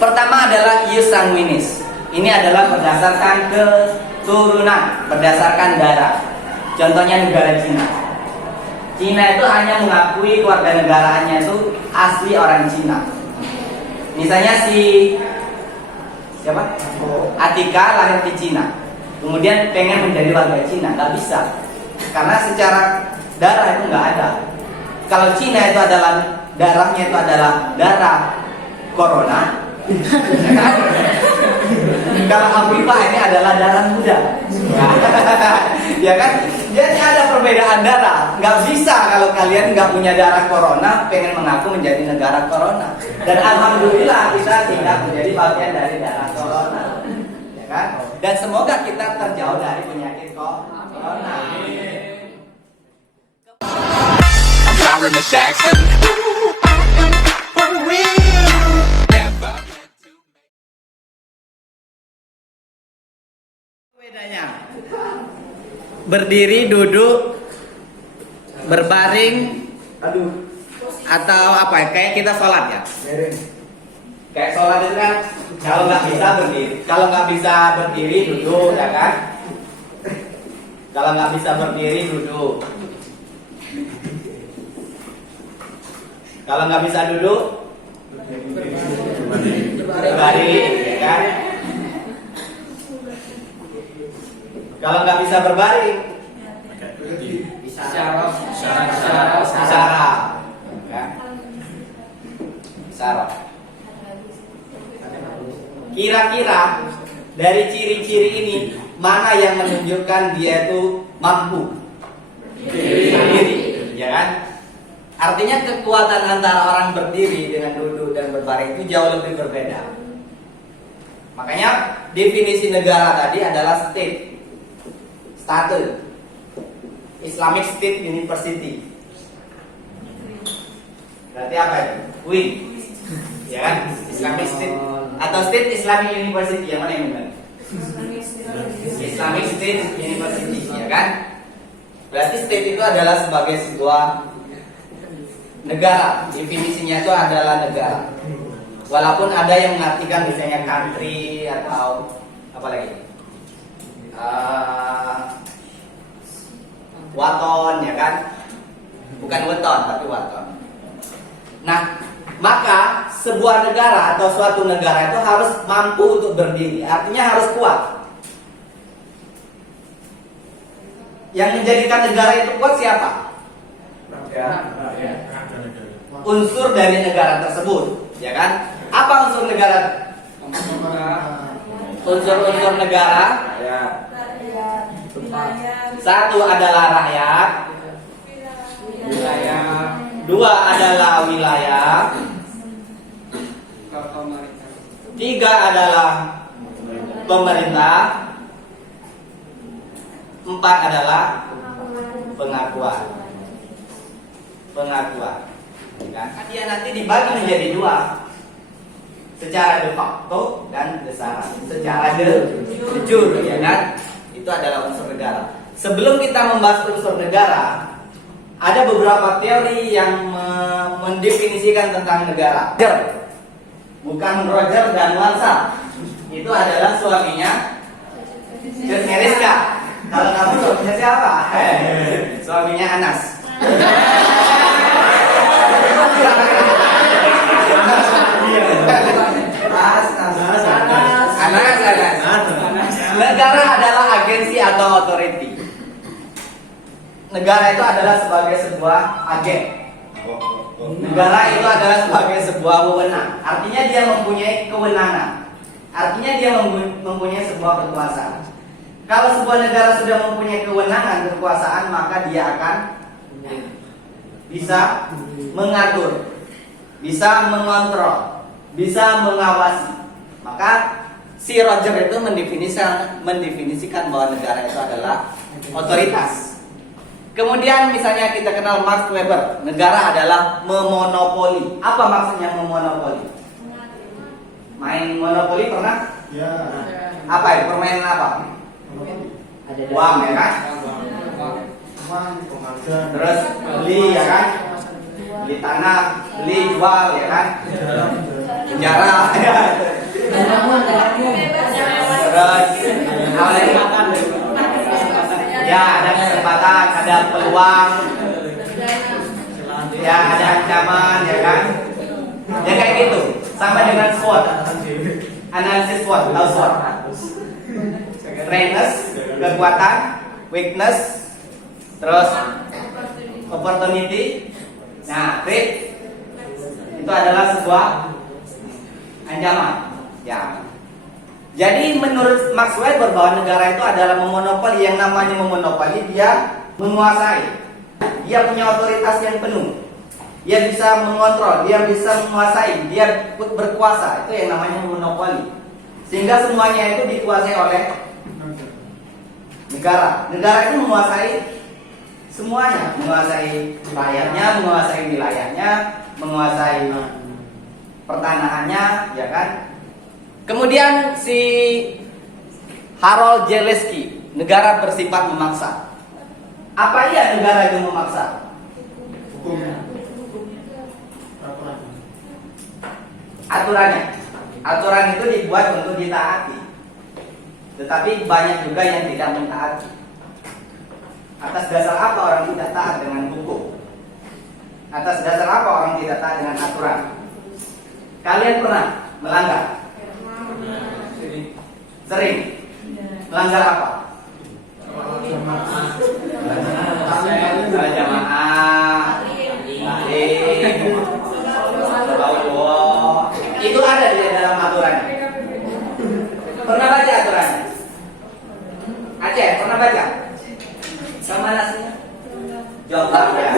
Pertama adalah ius sanguinis. Ini adalah berdasarkan keturunan, berdasarkan darah. Contohnya negara Cina. Cina itu hanya mengakui keluarga negaraannya itu asli orang Cina. Misalnya siapa? Atika lahir di Cina, kemudian pengen menjadi warga Cina, nggak bisa, karena secara darah itu nggak ada. Kalau Cina itu adalah darahnya itu adalah darah corona. Kalau Afifah ini adalah darah muda. Ya kan? Jadi ada perbedaan darah. Nggak bisa kalau kalian nggak punya darah corona pengen mengaku menjadi negara corona. Dan alhamdulillah kita tidak menjadi bagian dari darah corona. Ya kan? Dan semoga kita terjauh dari penyakit corona. Bedanya berdiri, duduk, berbaring, atau apa? Kayak kita sholat ya. Kayak sholat itu kan kalau nggak bisa berdiri, kalau nggak bisa berdiri duduk, ya kan? Kalau nggak bisa berdiri duduk. Kalau nggak bisa duduk, berbaring, ya kan? Kalau nggak bisa berbaring, isyarat. Kira-kira dari ciri-ciri ini mana yang menunjukkan dia itu mampu berdiri, ya kan? Artinya kekuatan antara orang berdiri dengan duduk dan berbaring itu jauh lebih berbeda. Makanya definisi negara tadi adalah status Islamic State University. Berarti apa itu? Win, ya kan? Islamic State atau State Islamic University, yang mana yang benar? Islamic State University, ya kan? Berarti state itu adalah sebagai sebuah negara. Definisinya itu adalah negara. Walaupun ada yang mengartikan misalnya country atau apa lagi? Waton, ya kan? Bukan weton tapi waton. Nah, maka sebuah negara atau suatu negara itu harus mampu untuk berdiri. Artinya harus kuat. Yang menjadikan negara itu kuat siapa? Unsur dari negara tersebut, ya kan? Apa unsur negara? Unsur-unsur negara. Satu adalah rakyat, dua adalah wilayah, tiga adalah pemerintah, empat adalah pengakuan. Kan? Dia nanti dibagi menjadi dua, secara de facto dan secara de jure, ya kan? Itu adalah unsur negara. Sebelum kita membahas unsur negara, ada beberapa teori yang mendefinisikan tentang negara. Bukan Roger dan Wansa. Itu adalah suaminya Rizka. Kalau kamu suaminya siapa? Suaminya Anas. Negara adalah agensi atau authority. Negara itu adalah sebagai sebuah agen. Negara itu adalah sebagai sebuah wewenang. Artinya dia mempunyai kewenangan. Artinya dia mempunyai sebuah kekuasaan. Kalau sebuah negara sudah mempunyai kewenangan kekuasaan, maka dia akan bisa mengatur, bisa mengontrol, bisa mengawasi. Maka si Roger itu mendefinisikan bahwa negara itu adalah otoritas. Kemudian misalnya kita kenal Max Weber, negara adalah memonopoli. Apa maksudnya memonopoli? Main monopoli pernah? Ya. Apa itu? Permainan apa? Uang, ya kan? Terus beli, ya kan? Beli tanah, beli jual, ya kan? penjara. Terus ya ada kesempatan, ada peluang, ya ada ancaman, ya kan? Ya kayak gitu. Sama dengan SWOT, analisis SWOT, tahu SWOT? Strengths, kekuatan, weakness, terus opportunity, nah threat itu adalah sebuah ancaman. Ya. Jadi menurut Max Weber bahwa negara itu adalah memonopoli, yang namanya memonopoli dia menguasai. Dia punya otoritas yang penuh. Dia bisa mengontrol, dia bisa menguasai, dia berkuasa. Itu yang namanya monopoli. Sehingga semuanya itu dikuasai oleh negara. Negara itu menguasai semuanya, menguasai rakyatnya, menguasai wilayahnya, menguasai pertanahannya, ya kan? Kemudian si Harold Zaleski, negara bersifat memaksa. Apa iya negara itu memaksa? Aturannya. Aturan itu dibuat untuk ditaati. Tetapi banyak juga yang tidak mentaati. Atas dasar apa orang tidak taat dengan hukum? Atas dasar apa orang tidak taat dengan aturan? Kalian pernah melanggar? Sering. Melanggar apa? Salah jamaah, itu ada di dalam aturannya. Pernah baca aturannya? Aceh, pernah baca? Sama nasinya? Jawab ya.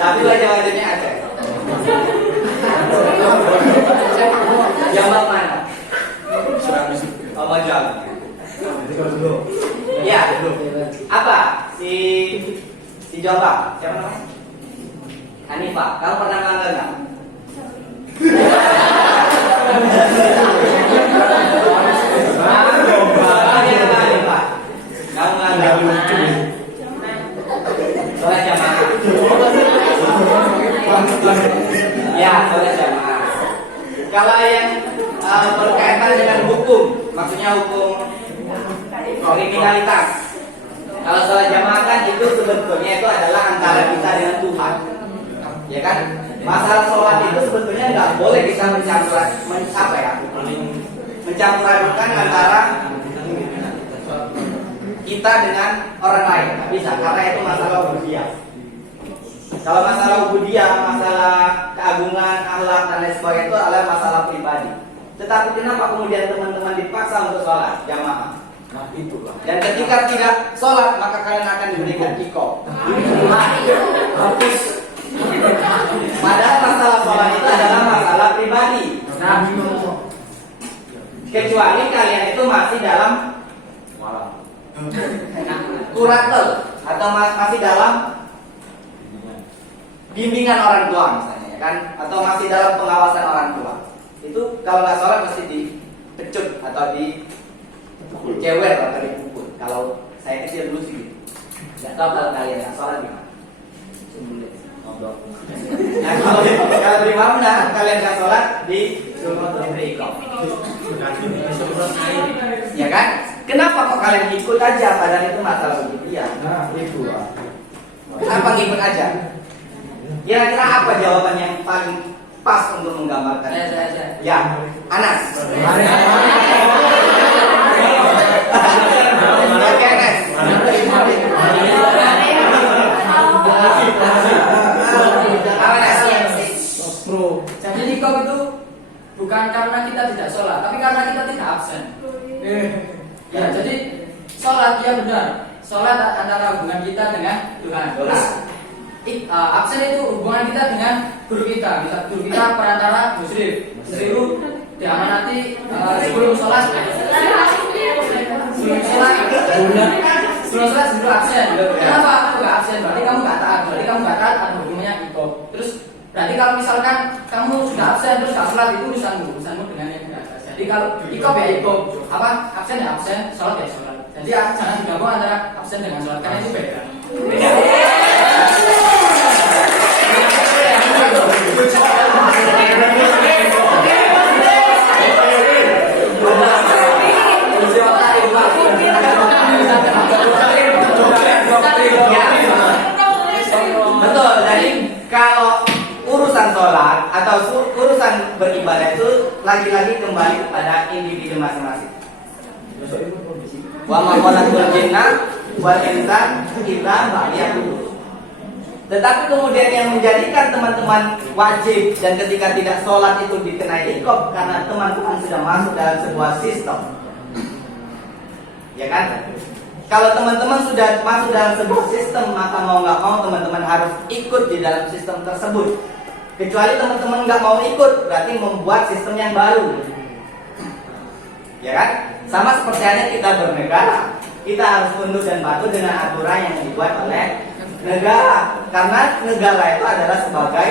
Tapi wajah-wajahnya Aceh. Jawab mana? Apa jawab? Ya, apa? Si jawab. Siapa namanya? Hanifah. Kamu pernah melanggar nggak? Kamu melanggar. Sholat jamaah. Ya, sholat jamaah. Kalau yang berkaitan dengan hukum, maksudnya hukum kriminalitas. Kalau sholat jamaah kan itu sebetulnya itu adalah antara kita dengan Tuhan, ya kan? Masalah sholat itu sebetulnya nggak boleh kita mencampur adukan antara kita dengan orang lain. Nggak bisa, karena itu masalah ubudiyah. Kalau masalah ubudiyah, masalah keagungan, akhlak dan lain sebagainya itu adalah masalah pribadi. Tetapi kenapa kemudian teman-teman dipaksa untuk sholat jamaah? Nah, itulah. Dan ketika tidak sholat maka kalian akan diberikan iko. Hapus. Padahal masalah sholat itu adalah masalah pribadi. Kecuali kalian itu masih dalam kuratel atau masih dalam bimbingan orang tua misalnya, ya kan? Atau masih dalam pengawasan orang tua. Itu kalau nggak sholat mesti dipecut atau dicewer atau dipukul. Kalau saya kecil dulu sih, nggak tahu kalau kalian nggak sholat gimana. Nah, kalau di mana kalian nggak sholat diberi ikom, ya kan? Kenapa kok kalian ikut aja padahal itu masalah ubudiyah? Nah, itu lah. Kenapa ngikut aja? Kira-kira apa jawaban yang paling pas untuk menggambarkan? Ya, Anas. Oke, Anas. Jadi nikom itu bukan karena kita tidak sholat, tapi karena kita tidak absen. Ya, jadi sholat ya benar. Sholat antara hubungan kita dengan Tuhan. Nah, absen itu hubungan kita dengan guru kita. Bisa guru kita perantara muslim. Disuruh diamanati sebelum sholat. Sebelum sholat disuruh absen. Kenapa aku nggak absen? Berarti kamu nggak taat. Berarti kamu nggak taat atau hukumnya ikom. Terus berarti kalau misalkan kamu sudah absen terus nggak sholat itu urusanmu dengan yang di atas. Jadi kalau ikom ya ikom, apa absen ya absen, sholat ya sholat. Jadi jangan digabung antara absen dengan sholat karena itu beda. urusan beribadah itu lagi-lagi kembali pada individu masing-masing. Wa ma khalaqul jinna wal insa illa liya'budun. Tetapi kemudian yang menjadikan teman-teman wajib dan ketika tidak sholat itu dikenai iqab karena teman-teman sudah masuk dalam sebuah sistem. Ya kan? Kalau teman-teman sudah masuk dalam sebuah sistem, maka mau nggak mau teman-teman harus ikut di dalam sistem tersebut. Kecuali teman-teman nggak mau ikut, berarti membuat sistem yang baru. Ya kan? Sama seperti halnya kita bernegara, kita harus tunduk dan patuh dengan aturan yang dibuat oleh negara. Karena negara itu adalah sebagai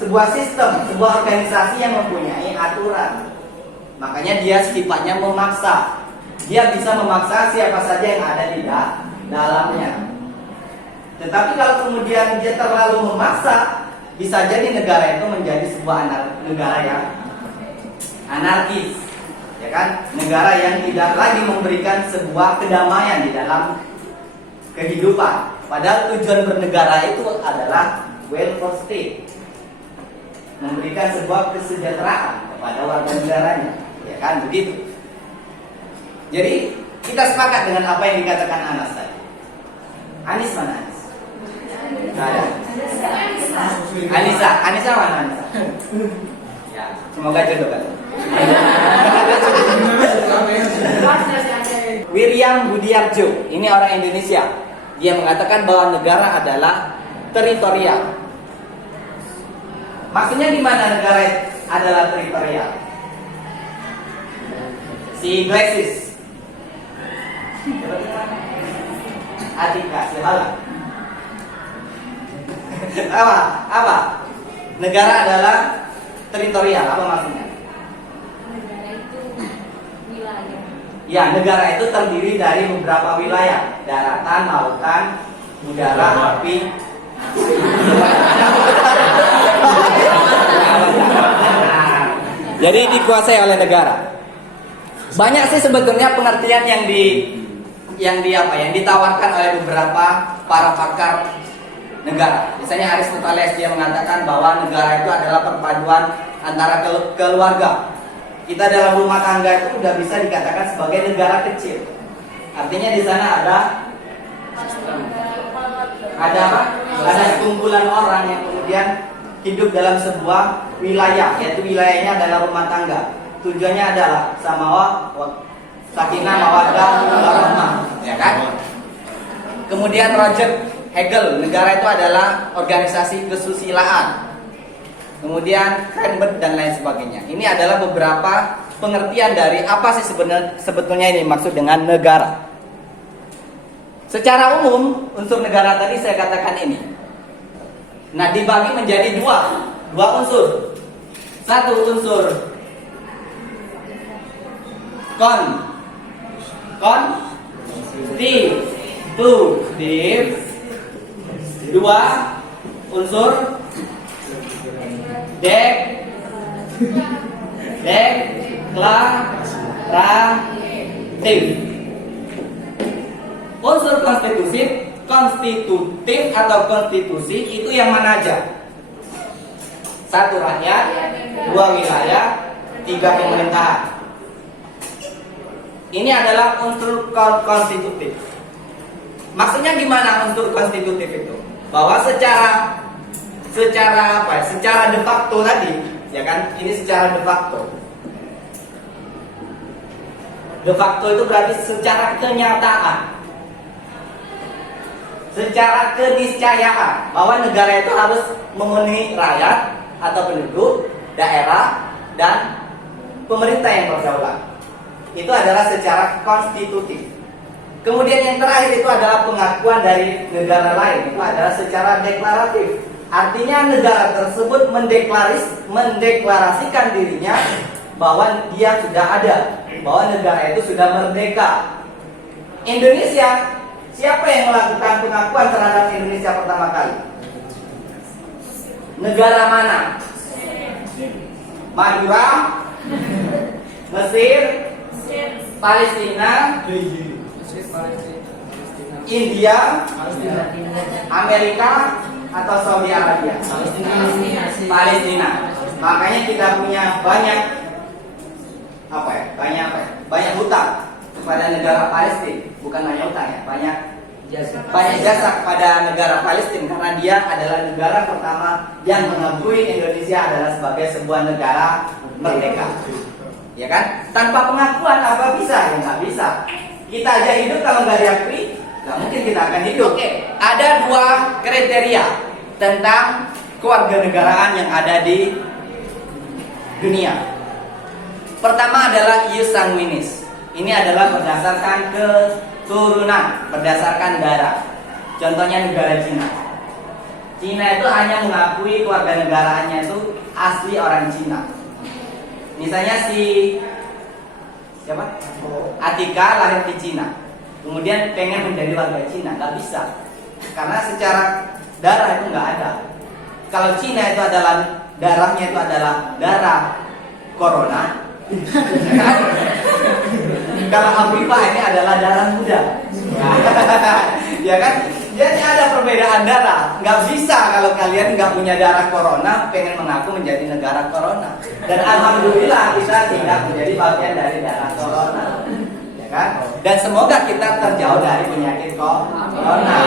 sebuah sistem, sebuah organisasi yang mempunyai aturan. Makanya dia sifatnya memaksa. Dia bisa memaksa siapa saja yang ada di dalamnya. Tetapi kalau kemudian dia terlalu memaksa, bisa jadi negara itu menjadi sebuah negara yang anarkis, ya kan? Negara yang tidak lagi memberikan sebuah kedamaian di dalam kehidupan. Padahal tujuan bernegara itu adalah welfare state, memberikan sebuah kesejahteraan kepada warga negaranya, ya kan? Begitu. Jadi kita sepakat dengan apa yang dikatakan Anas tadi. Anis mana Anis? Anissa mana Anissa? Ya, semoga jodoh kan. William Budiarjo, ini orang Indonesia. Dia mengatakan bahwa negara adalah teritorial. Maksudnya di mana negara adalah teritorial? Si Iglesias, Atika, silakan. Apa? Negara adalah teritorial. Apa maksudnya? Negara itu wilayah. Ya, negara itu terdiri dari beberapa wilayah: daratan, lautan, udara, api. Jadi dikuasai oleh negara. Banyak sih sebetulnya pengertian yang ditawarkan oleh beberapa para pakar negara. Misalnya Aristoteles, dia mengatakan bahwa negara itu adalah perpaduan antara keluarga. Kita dalam rumah tangga itu sudah bisa dikatakan sebagai negara kecil. Artinya di sana ada apa? Ada kumpulan orang yang kemudian hidup dalam sebuah wilayah, yaitu wilayahnya adalah rumah tangga. Tujuannya adalah sakinah mawaddah warahmah, ya kan? Kemudian Roger Hegel, negara itu adalah organisasi kesusilaan. Kemudian Krenberg dan lain sebagainya. Ini adalah beberapa pengertian dari apa sih sebetulnya ini maksud dengan negara. Secara umum unsur negara tadi saya katakan ini. Nah, dibagi menjadi dua unsur. Satu unsur konstitutif, dua unsur deklaratif. Unsur konstitutif atau konstitusi itu yang mana aja? Satu rakyat, dua wilayah, tiga pemerintahan. Ini adalah unsur konstitutif. Maksudnya gimana unsur konstitutif itu? Bahwa secara de facto tadi, ya kan? Ini secara de facto. De facto itu berarti secara kenyataan, secara keniscayaan bahwa negara itu harus memenuhi rakyat atau penduduk, daerah, dan pemerintah yang berdaulat. Itu adalah secara konstitutif. Kemudian yang terakhir itu adalah pengakuan dari negara lain. Itu adalah secara deklaratif. Artinya negara tersebut mendeklarasikan dirinya bahwa dia sudah ada, bahwa negara itu sudah merdeka. Indonesia, siapa yang melakukan pengakuan terhadap Indonesia pertama kali? Negara mana? Madura, Mesir, Palestina, India, Amerika, atau Saudi Arabia? Palestina. Makanya kita punya banyak banyak hutang kepada negara Palestina. Bukan hanya hutang ya, banyak jasa kepada negara Palestina karena dia adalah negara pertama yang mengakui Indonesia adalah sebagai sebuah negara merdeka. Ya kan? Tanpa pengakuan apa bisa? Ya nggak bisa. Kita aja hidup kalau nggak diakui, nggak mungkin kita akan hidup. Oke, ada 2 kriteria tentang kewarganegaraan yang ada di dunia. Pertama adalah ius sanguinis. Ini adalah berdasarkan keturunan, berdasarkan darah. Contohnya negara Cina. Cina itu hanya mengakui kewarganegaraannya itu asli orang Cina. Misalnya siapa? Atika lahir di Cina, kemudian pengen menjadi warga Cina, nggak bisa, karena secara darah itu nggak ada. Kalau Cina itu adalah darahnya itu adalah darah corona. Kalau Afifah ini adalah darah muda. Ya kan? Jadi ada perbedaan darah. Nggak bisa kalau kalian nggak punya darah corona pengen mengaku menjadi negara corona. Dan alhamdulillah kita tidak menjadi bagian dari darah corona. Ya kan? Dan semoga kita terjauh dari penyakit corona.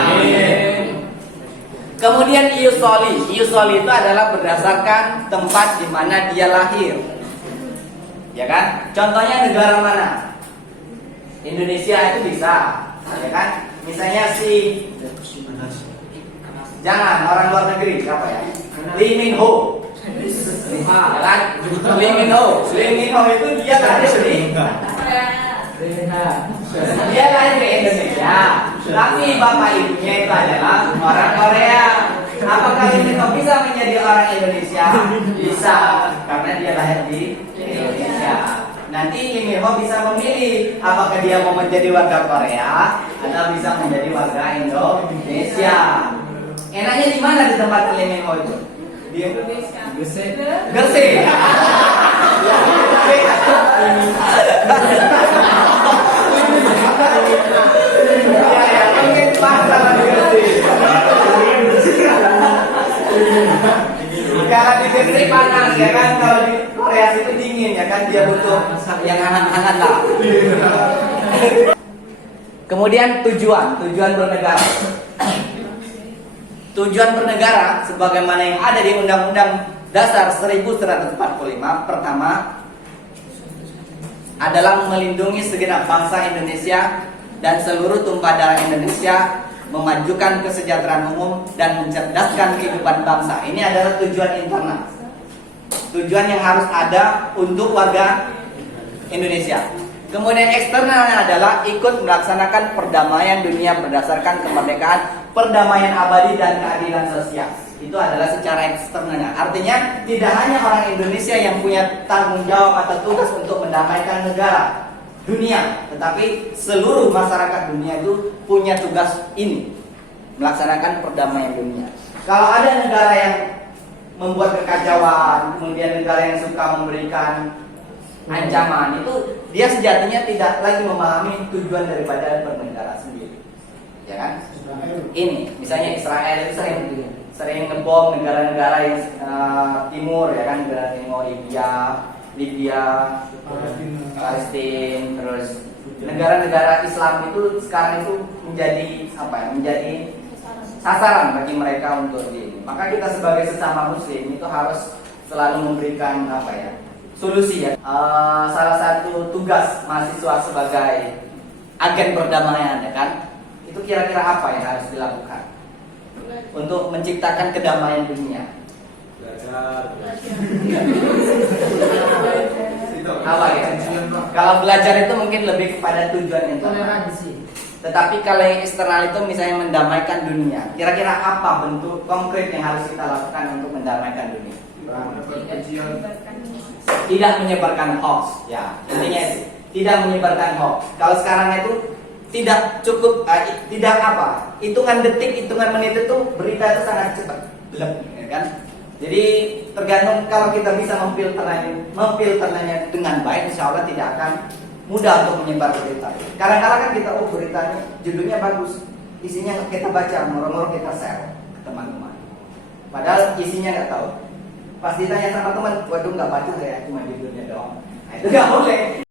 Kemudian ius soli. Ius soli itu adalah berdasarkan tempat di mana dia lahir. Ya kan? Contohnya negara mana? Indonesia itu bisa. Ya kan? Misalnya jangan orang luar negeri siapa ya? Lee Min Ho. Ya kan? Lee Min Ho. Lee Min Ho itu dia lahir di dia lahir di Indonesia, tapi bapak ibunya itu adalah orang Korea. Apakah Lee Min Ho bisa menjadi orang Indonesia? Bisa, karena dia lahir di Indonesia. Nanti Lee Min Ho bisa memilih apakah dia mau menjadi warga Korea atau bisa menjadi warga Indonesia. Enaknya di mana di tempat Lee Min Ho itu? Di Gresik. Gresik. Ya, mungkin pasar di Gresik. Kalau di Gresik panas ya kan, kalau di Korea itu dingin ya kan, dia butuh yang hangat-hangat lah. Kemudian tujuan bernegara. Tujuan bernegara sebagaimana yang ada di Undang-Undang Dasar 1145 pertama adalah melindungi segenap bangsa Indonesia dan seluruh tumpah darah Indonesia, memajukan kesejahteraan umum dan mencerdaskan kehidupan bangsa. Ini adalah tujuan internal. Tujuan yang harus ada untuk warga Indonesia. Kemudian eksternalnya adalah ikut melaksanakan perdamaian dunia berdasarkan kemerdekaan, perdamaian abadi dan keadilan sosial. Itu adalah secara eksternalnya. Artinya tidak hanya orang Indonesia yang punya tanggung jawab atau tugas untuk mendamaikan negara dunia, tetapi seluruh masyarakat dunia itu punya tugas ini, melaksanakan perdamaian dunia. Kalau ada negara yang membuat kekacauan, kemudian negara yang suka memberikan ancaman, itu dia sejatinya tidak lagi memahami tujuan daripada bernegara sendiri, ya kan? Ini misalnya Israel itu sering ngebom negara-negara yang timur, ya kan? Negara timur, Libya, Palestina, terus negara-negara Islam itu sekarang itu menjadi apa ya? Menjadi sasaran bagi mereka untuk ini. Maka kita sebagai sesama Muslim itu harus selalu memberikan apa ya? Solusi ya. Salah satu tugas mahasiswa sebagai agen perdamaian, ya kan? Itu kira-kira apa yang harus dilakukan untuk menciptakan kedamaian dunia? Apa ya? Kalau belajar itu mungkin lebih kepada tujuan internal. Tetapi kalau yang eksternal itu misalnya mendamaikan dunia, kira-kira apa bentuk konkret yang harus kita lakukan untuk mendamaikan dunia? Tidak menyebarkan hoax, ya intinya itu. Tidak menyebarkan hoax. Kalau sekarang itu tidak cukup, tidak apa, hitungan detik, hitungan menit itu berita itu sangat cepat, ya kan? Jadi tergantung kalau kita bisa memfilternya dengan baik, insya Allah tidak akan mudah untuk menyebar berita. Kadang-kadang kan kita beritanya judulnya bagus, isinya kita baca, moro-moro kita share ke teman-teman. Padahal isinya nggak tahu. Pas ditanya sama teman, waduh nggak pacar ya, cuma judulnya doang. Nah, itu nggak boleh.